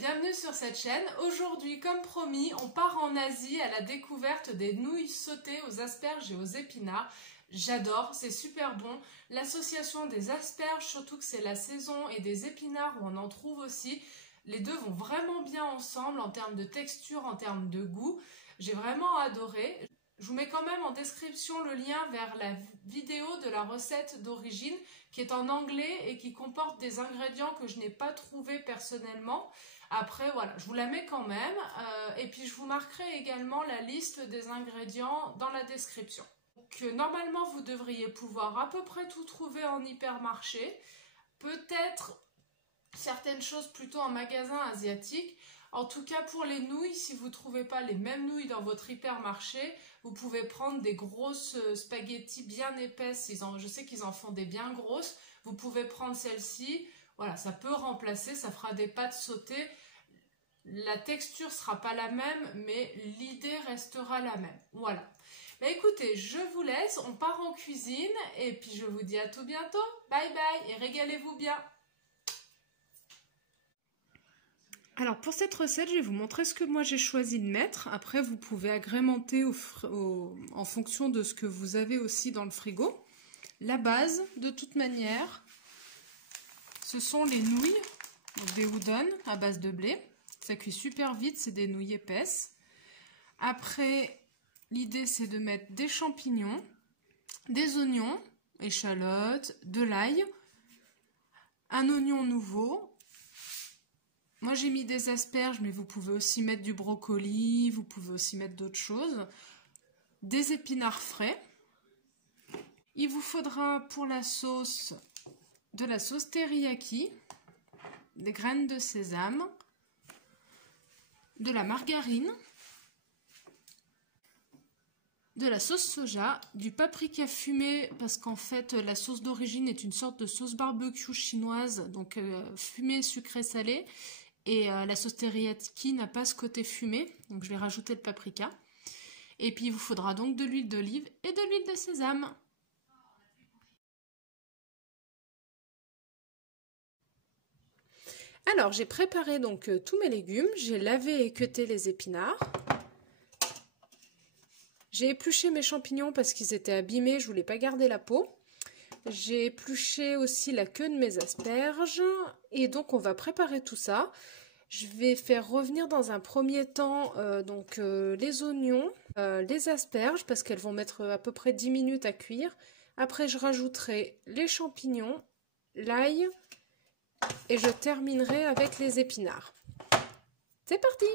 bienvenue sur cette chaîne. Aujourd'hui, comme promis, on part en Asie à la découverte des nouilles sautées aux asperges et aux épinards. J'adore, c'est super bon. L'association des asperges, surtout que c'est la saison, et des épinards où on en trouve aussi, les deux vont vraiment bien ensemble en termes de texture, en termes de goût. J'ai vraiment adoré. Je vous mets quand même en description le lien vers la vidéo de la recette d'origine qui est en anglais et qui comporte des ingrédients que je n'ai pas trouvés personnellement. Après, voilà, je vous la mets quand même. Et puis, je vous marquerai également la liste des ingrédients dans la description. Donc, normalement, vous devriez pouvoir à peu près tout trouver en hypermarché. Peut-être certaines choses plutôt en magasin asiatique. En tout cas, pour les nouilles, si vous ne trouvez pas les mêmes nouilles dans votre hypermarché, vous pouvez prendre des grosses spaghettis bien épaisses. Je sais qu'ils en font des bien grosses. Vous pouvez prendre celle-ci. Voilà, ça peut remplacer, ça fera des pâtes sautées. La texture ne sera pas la même, mais l'idée restera la même. Voilà. Mais écoutez, je vous laisse, on part en cuisine et puis je vous dis à tout bientôt. Bye bye et régalez-vous bien. Alors pour cette recette, je vais vous montrer ce que moi j'ai choisi de mettre. Après, vous pouvez agrémenter en fonction de ce que vous avez aussi dans le frigo. La base, de toute manière, ce sont les nouilles, donc des udon à base de blé. Ça cuit super vite, c'est des nouilles épaisses. Après, l'idée c'est de mettre des champignons, des oignons, échalotes, de l'ail, un oignon nouveau. Moi, j'ai mis des asperges, mais vous pouvez aussi mettre du brocoli, vous pouvez aussi mettre d'autres choses. Des épinards frais. Il vous faudra pour la sauce de la sauce teriyaki, des graines de sésame, de la margarine, de la sauce soja, du paprika fumé, parce qu'en fait, la sauce d'origine est une sorte de sauce barbecue chinoise, donc fumée, sucré, salé. Et la sauce teriyaki n'a pas ce côté fumé, donc je vais rajouter le paprika. Et puis il vous faudra donc de l'huile d'olive et de l'huile de sésame. Alors j'ai préparé donc tous mes légumes, j'ai lavé et équeuté les épinards. J'ai épluché mes champignons parce qu'ils étaient abîmés, je voulais pas garder la peau. J'ai épluché aussi la queue de mes asperges et donc on va préparer tout ça. Je vais faire revenir dans un premier temps les oignons, les asperges parce qu'elles vont mettre à peu près 10 minutes à cuire. Après je rajouterai les champignons, l'ail et je terminerai avec les épinards. C'est parti!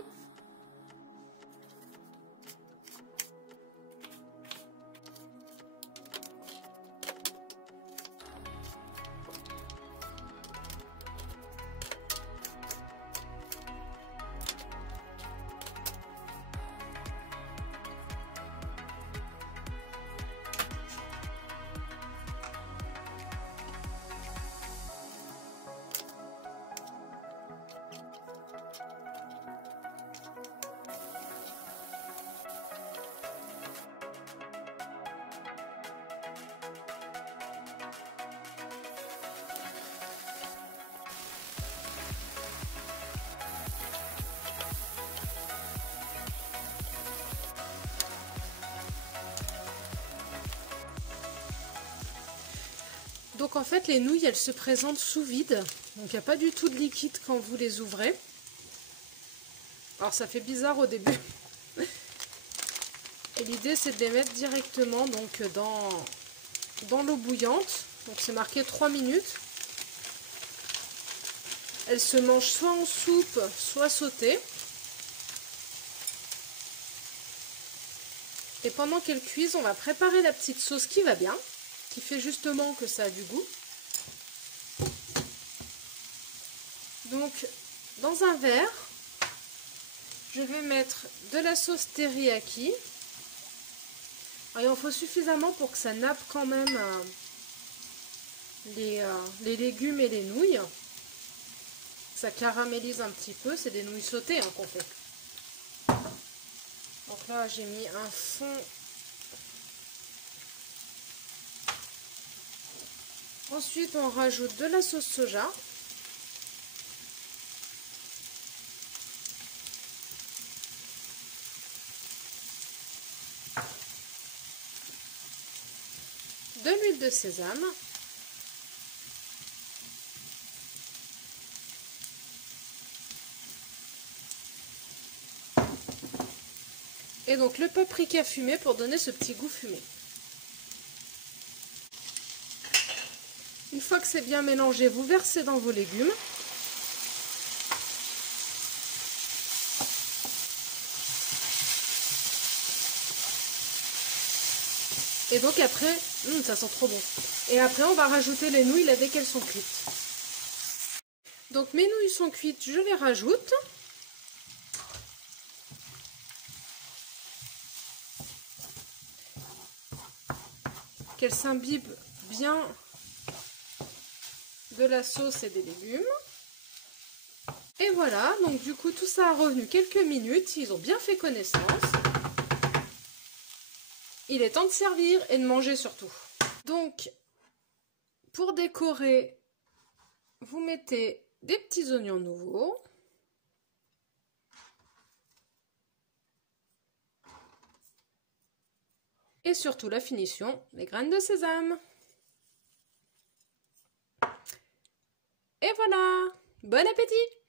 Donc en fait les nouilles elles se présentent sous vide, donc il n'y a pas du tout de liquide quand vous les ouvrez. Alors ça fait bizarre au début. Et l'idée c'est de les mettre directement donc dans l'eau bouillante. Donc c'est marqué 3 minutes. Elles se mangent soit en soupe, soit sautées. Et pendant qu'elles cuisent, on va préparer la petite sauce qui va bien, qui fait justement que ça a du goût. Donc, dans un verre, je vais mettre de la sauce teriyaki. Alors, il en faut suffisamment pour que ça nappe quand même les légumes et les nouilles. Ça caramélise un petit peu, c'est des nouilles sautées hein, qu'on fait. Donc là, j'ai mis un fond. Ensuite, on rajoute de la sauce soja. de l'huile de sésame. Et donc le paprika fumé pour donner ce petit goût fumé. Une fois que c'est bien mélangé, vous versez dans vos légumes. Et donc après, ça sent trop bon. Et après on va rajouter les nouilles là dès qu'elles sont cuites. Donc mes nouilles sont cuites, je les rajoute. Qu'elles s'imbibent bien de la sauce et des légumes. Et voilà, donc du coup tout ça a revenu quelques minutes, ils ont bien fait connaissance. Il est temps de servir et de manger surtout. Donc, pour décorer, vous mettez des petits oignons nouveaux. Et surtout la finition, les graines de sésame. Et voilà, bon appétit!